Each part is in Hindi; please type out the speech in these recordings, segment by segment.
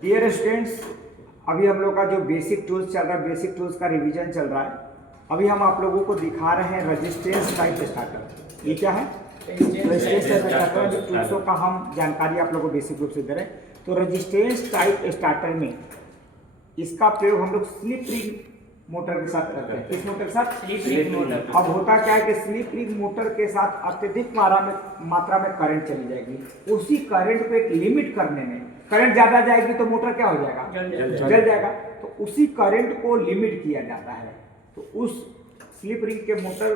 डियर स्टूडेंट्स, अभी हम लोग का जो बेसिक टूल्स चल रहा है, बेसिक टूल्स का रिवीजन चल रहा है। अभी हम आप लोगों को दिखा रहे हैं रजिस्टेंस टाइप स्टार्टर। ये क्या है? Resistance type starter. जो टूल्सों का हम जानकारी आप लोगों को बेसिक रूप से दे रहे हैं। तो रजिस्टेंस टाइप स्टार्टर में इसका प्रयोग हम लोग स्लिप रिंग मोटर के साथ करते हैं। किस मोटर के साथ? Slip ring motor. अब होता क्या है कि स्लिप रिंग मोटर के साथ अत्यधिक मात्रा में करंट चली जाएगी। उसी करंट को एक लिमिट करने में, करंट ज्यादा जाएगी तो मोटर क्या हो जाएगा? जल जाएगा। तो उसी करंट को लिमिट किया जाता है। तो उस स्लिप रिंग के मोटर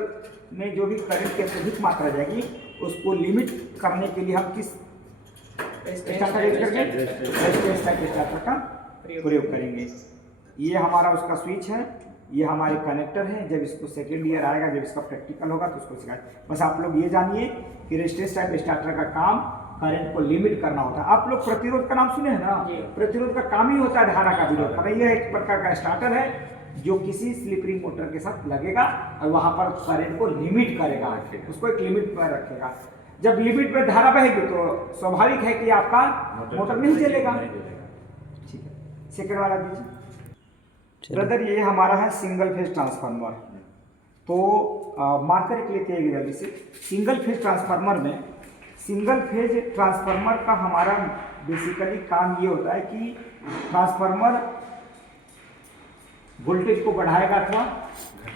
में जो भी करंट की अत्यधिक मात्रा जाएगी उसको लिमिट करने के लिए हम किस स्टार्टर का प्रयोग करेंगे। ये हमारा उसका स्विच है, ये हमारे कनेक्टर है। जब इसको सेकेंड ईयर आएगा, जब इसका प्रैक्टिकल होगा तो उसको सिखाएं। बस आप लोग ये जानिए कि रजिस्टेंस टाइप स्टार्टर का काम करंट को लिमिट करना होता है। आप लोग प्रतिरोध का नाम सुने हैं ना? प्रतिरोध का काम ही होता है धारा का विरोध करना। यह एक प्रकार का स्टार्टर है जो किसी स्लिप रिंग मोटर के साथ लगेगा और वहां पर करंट को लिमिट करेगा, उसको एक लिमिट पर रखेगा। जब लिमिट में धारा बहेगी तो स्वाभाविक है कि आपका मोटर नहीं चलेगा। ठीक है, सेकेंड वाला दीजिए ब्रदर। ये हमारा है सिंगल फेज ट्रांसफार्मर। तो मार्कर के लिए जल्दी से। सिंगल फेज ट्रांसफार्मर में, सिंगल फेज ट्रांसफार्मर का हमारा बेसिकली काम ये होता है कि ट्रांसफार्मर वोल्टेज को बढ़ाएगा अथवा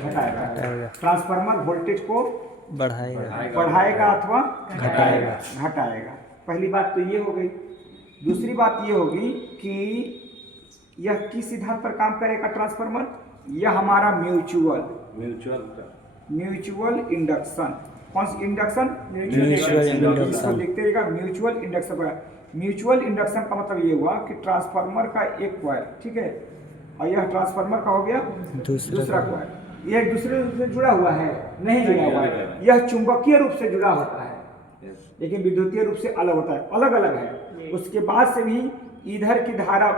घटाएगा। ट्रांसफार्मर वोल्टेज को बढ़ाएगा अथवा घटाएगा। पहली बात तो ये हो गई। दूसरी बात ये होगी कि यह किस सिद्धांत पर काम करेगा ट्रांसफार्मर? यह हमारा म्यूचुअल इंडक्शन। कौन सी इंडक्शन? इसको देखते रहिएगा, म्यूचुअल इंडक्शन। म्यूचुअल इंडक्शन का मतलब ये हुआ कि ट्रांसफार्मर का एक कॉइल, ठीक है, और यह ट्रांसफार्मर का हो गया दूसरा कॉइल। यह एक दूसरे रूप से जुड़ा हुआ है? नहीं जुड़ा हुआ है। यह चुंबकीय रूप से जुड़ा होता है लेकिन विद्युतीय रूप से अलग होता है, अलग अलग है। उसके बाद से भी इधर की धारा,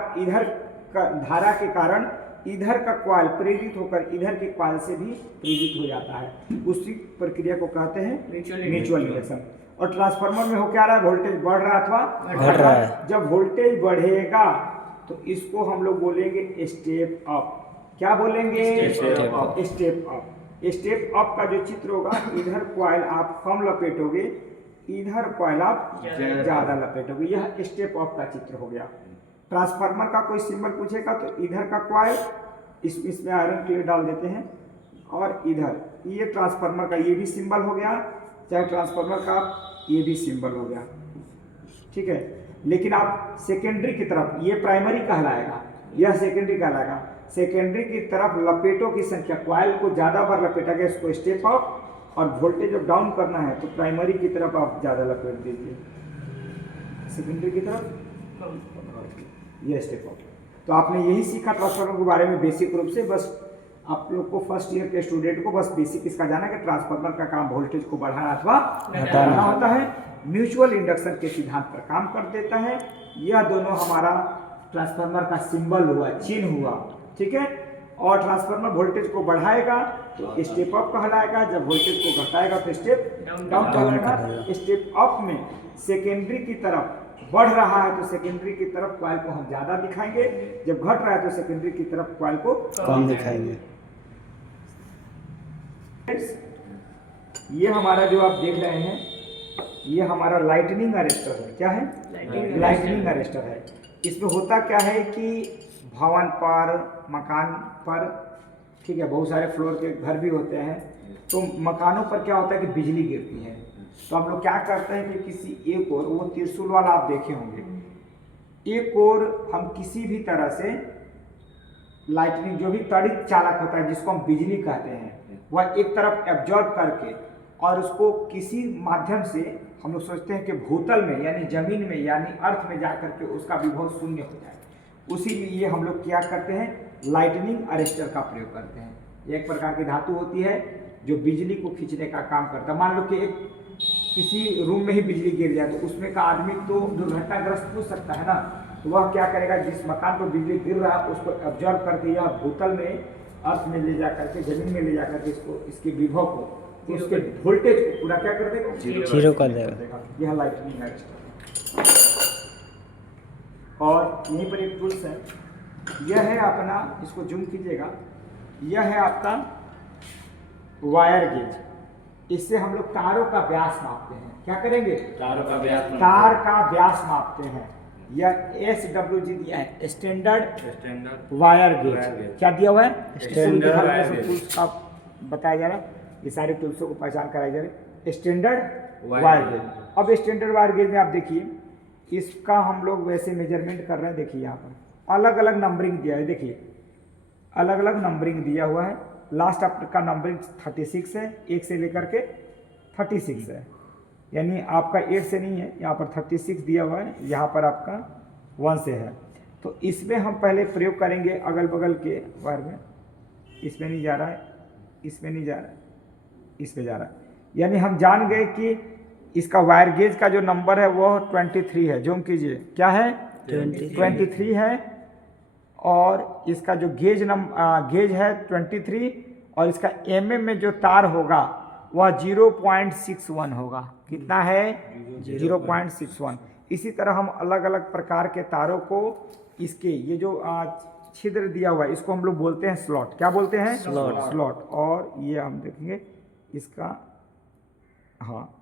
धारा के कारण इधर का कॉइल प्रेरित होकर इधर के कॉइल से भी प्रेरित हो जाता है। उसी प्रक्रिया को कहते हैं म्यूचुअल इंडक्शन। और ट्रांसफार्मर में हो क्या रहा है? वोल्टेज बढ़ रहा अथवा घट रहा है। जब वोल्टेज बढ़ेगा तो इसको हम लोग बोलेंगे स्टेप अप। क्या बोलेंगे? Step up. स्टेप अप का जो चित्र होगा, इधर कॉइल आप कम लपेटोगे, इधर कॉइल आप ज्यादा लपेटोगे। यह स्टेप अप का चित्र हो गया। ट्रांसफार्मर का कोई सिंबल पूछेगा तो इधर का कॉइल इसमें आयरन प्लेट डाल देते हैं, और इधर ये ट्रांसफार्मर का ये भी सिंबल हो गया, चाहे ट्रांसफार्मर का ये भी सिंबल हो गया, ठीक है। लेकिन आप सेकेंडरी की तरफ, ये प्राइमरी कहलाएगा, यह सेकेंडरी कहलाएगा। सेकेंडरी की तरफ लपेटों की संख्या, कॉइल को ज्यादा बार लपेटा गया, इसको स्टेप अप, और वोल्टेज जब डाउन करना है तो प्राइमरी की तरफ आप ज्यादा लपेट दीजिए, सेकेंडरी की तरफ ये स्टेप अप। तो आपने यही सीखा ट्रांसफार्मर के बारे में बेसिक रूप से। बस आप लोग को फर्स्ट ईयर के स्टूडेंट को बस बेसिक इसका जाना कि ट्रांसफार्मर का काम वोल्टेज को बढ़ाना अथवा घटाना होता है। म्यूचुअल इंडक्शन के सिद्धांत पर काम कर देता है। यह दोनों हमारा ट्रांसफार्मर का सिंबल हुआ, चिन्ह हुआ, ठीक है। और ट्रांसफार्मर वोल्टेज को बढ़ाएगा तो स्टेप अप कहलाएगा, जब वोल्टेज को घटाएगा तो स्टेप डाउन कहलाएगा। स्टेप अप में सेकेंडरी की तरफ बढ़ रहा है तो सेकेंडरी की तरफ कॉइल को हम ज्यादा दिखाएंगे, जब घट रहा है तो सेकेंडरी की तरफ कॉइल को कम दिखाएंगे। ये हमारा जो आप देख रहे हैं, ये हमारा लाइटनिंग अरेस्टर है। क्या है? लाइटनिंग अरेस्टर है। इसमें होता क्या है कि भवन पर, मकान पर, ठीक है, बहुत सारे फ्लोर के घर भी होते हैं, तो मकानों पर क्या होता है कि बिजली गिरती है। तो हम लोग क्या करते हैं कि किसी एक ओर, वो त्रिशूल वाला आप देखे होंगे, एक ओर हम किसी भी तरह से लाइटनिंग, जो भी त्वरित चालक होता है जिसको हम बिजली कहते हैं, वह एक तरफ एब्जॉर्ब करके और उसको किसी माध्यम से हम लोग सोचते हैं कि भूतल में यानी जमीन में यानी अर्थ में जाकर के उसका विभव शून्य हो जाए। उसी लिए हम लोग क्या करते हैं? लाइटनिंग अरेस्टर का प्रयोग करते हैं। एक प्रकार की धातु होती है जो बिजली को खींचने का काम करता है। मान लो कि एक किसी रूम में ही बिजली गिर जाए तो उसमें का आदमी तो दुर्घटनाग्रस्त हो सकता है ना, तो वह क्या करेगा? जिस मकान पर बिजली गिर रहा है उसको ऑब्जर्व करके या भूतल में, अर्थ में ले जा करके, जमीन में ले जा करके इसको, इसके विभव को, उसके वोल्टेज को पूरा क्या कर देगा? जीरो कर देगा। यह लाइटनिंग अरेस्टर। और यहीं पर एक टूल्स है, यह है अपना, इसको जूम कीजिएगा, यह है आपका वायर गेज। इससे हम लोग तारों का व्यास मापते हैं। क्या करेंगे? तारों का व्यास, तार का व्यास मापते हैं। यह SWG दिया है, स्टैंडर्ड वायर गेज। क्या दिया हुआ है? Standard wire gauge. टूल्स का बताया जा रहा है, ये सारे टूल्सों को पहचान कराई जा रही है। Standard wire gauge. अब स्टैंडर्ड वायर गेज में आप देखिए, इसका हम लोग वैसे मेजरमेंट कर रहे हैं। देखिए यहाँ पर अलग अलग नंबरिंग दिया है, देखिए अलग अलग नंबरिंग दिया हुआ है। लास्ट आपका नंबरिंग 36 है, 1 से लेकर के 36 है, यानी आपका 8 से नहीं है, यहाँ पर 36 दिया हुआ है, यहाँ पर आपका 1 से है। तो इसमें हम पहले प्रयोग करेंगे अगल बगल के वायर में। इसमें नहीं जा रहा है, इसमें नहीं जा रहा है, इसमें जा रहा है, यानी हम जान गए कि इसका वायर गेज का जो नंबर है वो 23 है। जूम कीजिए, क्या है? 23 है। और इसका जो गेज है 23, और इसका mm में जो तार होगा वह 0.61 होगा। कितना है? 0.61। इसी तरह हम अलग अलग प्रकार के तारों को, इसके ये जो छिद्र दिया हुआ है इसको हम लोग बोलते हैं स्लॉट। क्या बोलते हैं? स्लॉट। और ये हम देखेंगे इसका, हाँ,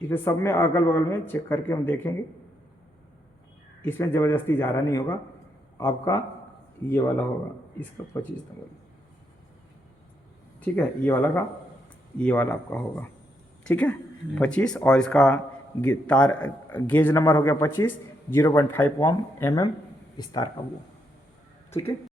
इसमें सब में अगल बगल में चेक करके हम देखेंगे। इसमें ज़बरदस्ती जा रहा नहीं होगा, आपका ये वाला होगा, इसका 25 नंबर, ठीक है, ये वाला का, ये वाला आपका होगा, ठीक है, 25। और इसका तार गेज नंबर हो गया 25, 0.51 mm इस तार का वो, ठीक है।